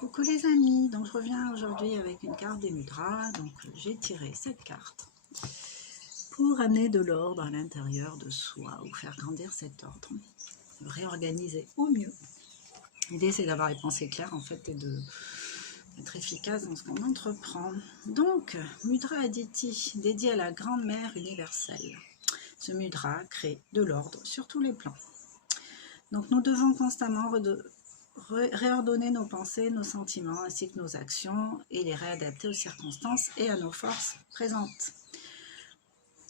Coucou les amis, donc je reviens aujourd'hui avec une carte des mudras. Donc j'ai tiré cette carte pour amener de l'ordre à l'intérieur de soi ou faire grandir cet ordre, réorganiser au mieux. L'idée c'est d'avoir les pensées claires en fait et d'être efficace dans ce qu'on entreprend. Donc Mudra Aditi, dédié à la grande mère universelle. Ce mudra crée de l'ordre sur tous les plans. Donc nous devons constamment réordonner nos pensées, nos sentiments ainsi que nos actions et les réadapter aux circonstances et à nos forces présentes.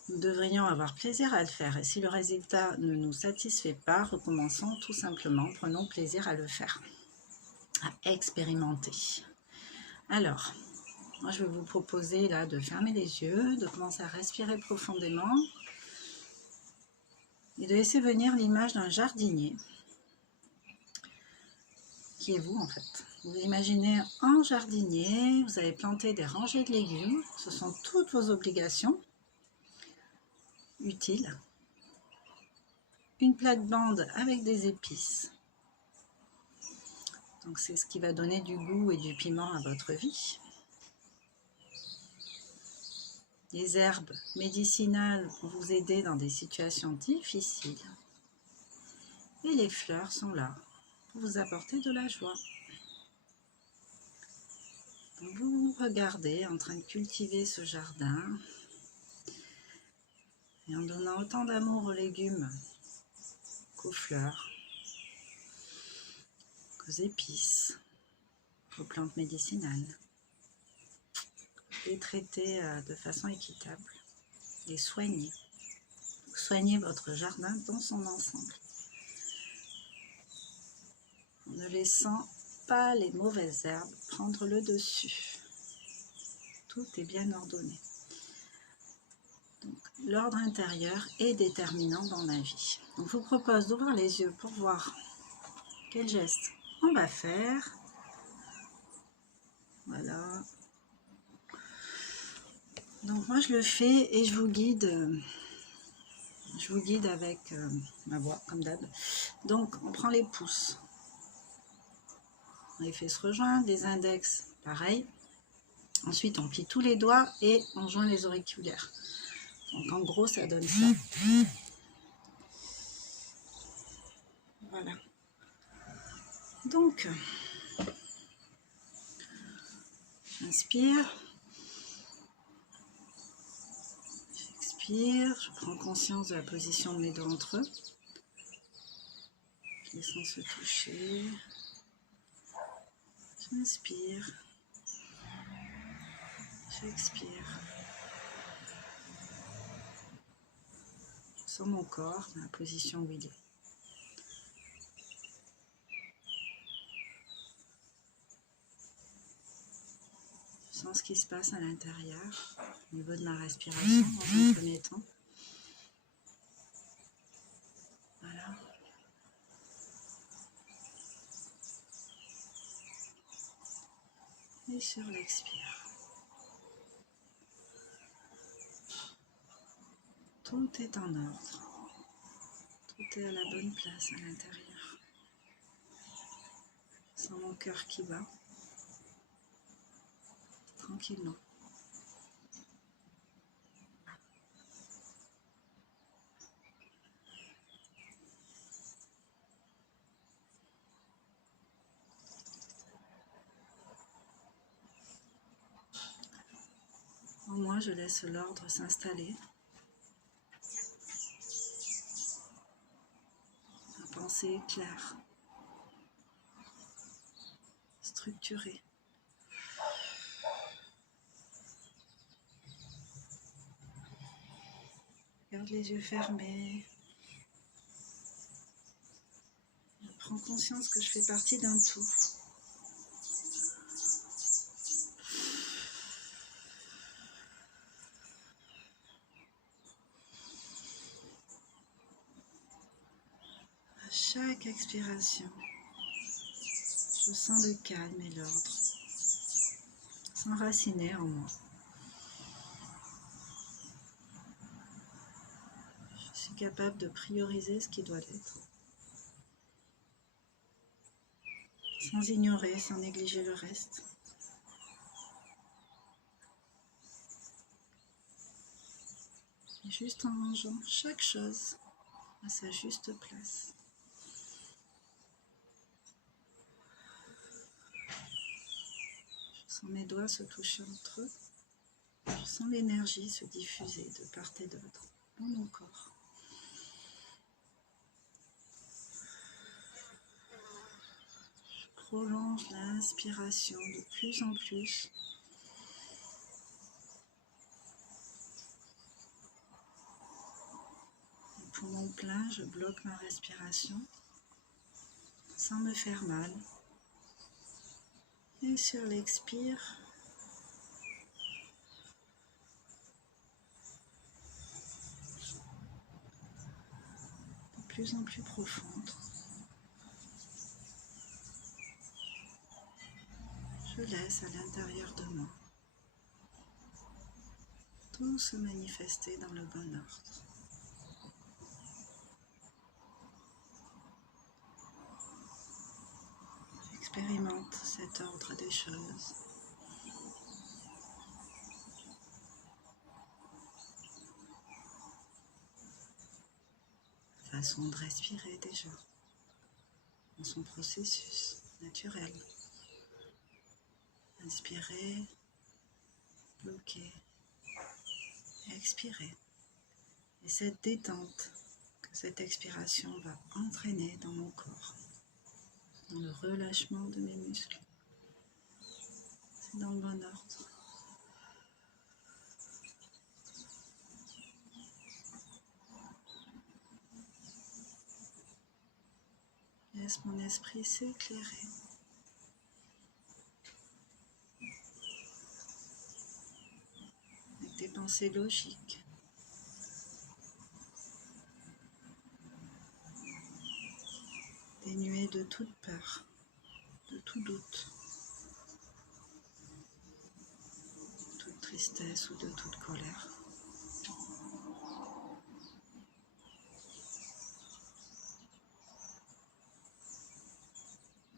Nous devrions avoir plaisir à le faire et si le résultat ne nous satisfait pas, recommençons tout simplement, prenons plaisir à le faire, à expérimenter. Alors, moi je vais vous proposer là de fermer les yeux, de commencer à respirer profondément et de laisser venir l'image d'un jardinier qui est vous en fait. Vous imaginez un jardinier, vous avez planté des rangées de légumes, ce sont toutes vos obligations utiles. Une plate-bande avec des épices, donc c'est ce qui va donner du goût et du piment à votre vie. Les herbes médicinales pour vous aider dans des situations difficiles. Et les fleurs sont là pour vous apporter de la joie. Donc vous regardez en train de cultiver ce jardin et en donnant autant d'amour aux légumes qu'aux fleurs, qu'aux épices, qu'aux plantes médicinales. Les traiter de façon équitable, les soigner. Soignez votre jardin dans son ensemble, en ne laissant pas les mauvaises herbes prendre le dessus. Tout est bien ordonné. L'ordre intérieur est déterminant dans la vie. Donc, je vous propose d'ouvrir les yeux pour voir quel geste on va faire. Voilà. Donc moi je le fais et je vous guide avec ma voix comme d'hab. Donc on prend les pouces, les fesses rejointes, les index pareil. Ensuite on plie tous les doigts et on joint les auriculaires. Donc en gros ça donne ça. Voilà. Donc j'inspire. J'expire, je prends conscience de la position de mes doigts entre eux. Je les sens se toucher. J'inspire. J'expire. Je sens mon corps dans la position où il est. Je sens ce qui se passe à l'intérieur, au niveau de ma respiration dans un premier temps. Voilà. Et sur l'expire. Tout est en ordre. Tout est à la bonne place à l'intérieur. Je sens mon cœur qui bat. Tranquillement. En moi, je laisse l'ordre s'installer. Ma pensée est claire, structurée. Garde les yeux fermés. Je prends conscience que je fais partie d'un tout. À chaque expiration, je sens le calme et l'ordre s'enraciner en moi. Je suis capable de prioriser ce qui doit l'être. sans ignorer, sans négliger le reste. Et juste en rangeant chaque chose à sa juste place. Je sens mes doigts se toucher entre eux. Je sens l'énergie se diffuser de part et d'autre dans mon corps. Je prolonge l'inspiration de plus en plus. Les poumons pleins, je bloque ma respiration sans me faire mal. Et sur l'expire, de plus en plus profonde, je laisse à l'intérieur de moi tout se manifester dans le bon ordre. J'expérimente cet ordre des choses. Façon de respirer déjà, dans son processus naturel. Inspirer, bloquer, expirer. Et cette détente que cette expiration va entraîner dans mon corps, dans le relâchement de mes muscles. C'est dans le bon ordre. Laisse mon esprit s'éclairer. Avec des pensées logiques. Dénuées de toute peur, de tout doute, de toute tristesse ou de toute colère.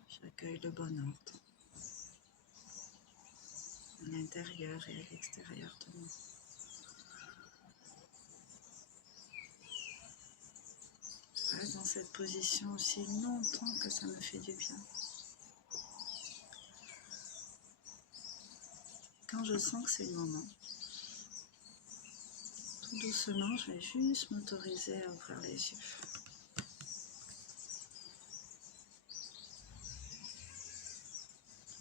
J'accueille le bon ordre à l'intérieur et à l'extérieur de moi. Je reste dans cette position aussi longtemps que ça me fait du bien. Quand je sens que c'est le moment, tout doucement, je vais juste m'autoriser à ouvrir les yeux.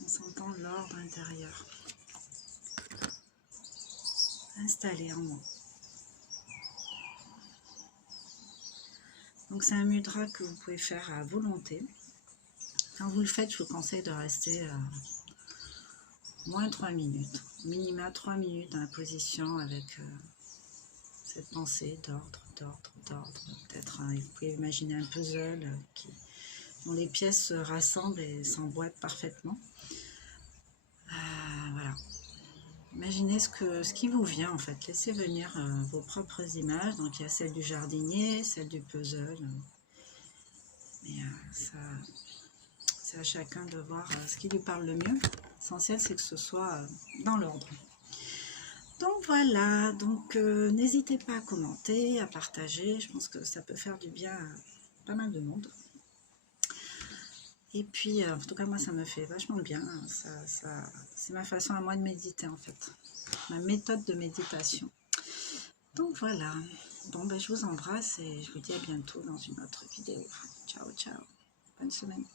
En sentant l'ordre intérieur installé en moi. Donc c'est un mudra que vous pouvez faire à volonté. Quand vous le faites, je vous conseille de rester moins 3 minutes, minima 3 minutes dans la position avec cette pensée d'ordre. Peut-être, vous pouvez imaginer un puzzle dont les pièces se rassemblent et s'emboîtent parfaitement. Voilà. Imaginez ce qui vous vient en fait. Laissez venir vos propres images. Donc il y a celle du jardinier, celle du puzzle. Mais c'est à chacun de voir ce qui lui parle le mieux. L'essentiel c'est que ce soit dans l'ordre. Donc voilà, n'hésitez pas à commenter, à partager. Je pense que ça peut faire du bien à pas mal de monde. Et puis, en tout cas, moi, ça me fait vachement bien. C'est ma façon à moi de méditer, en fait. Ma méthode de méditation. Donc, voilà. Bon, je vous embrasse et je vous dis à bientôt dans une autre vidéo. Ciao, ciao. Bonne semaine.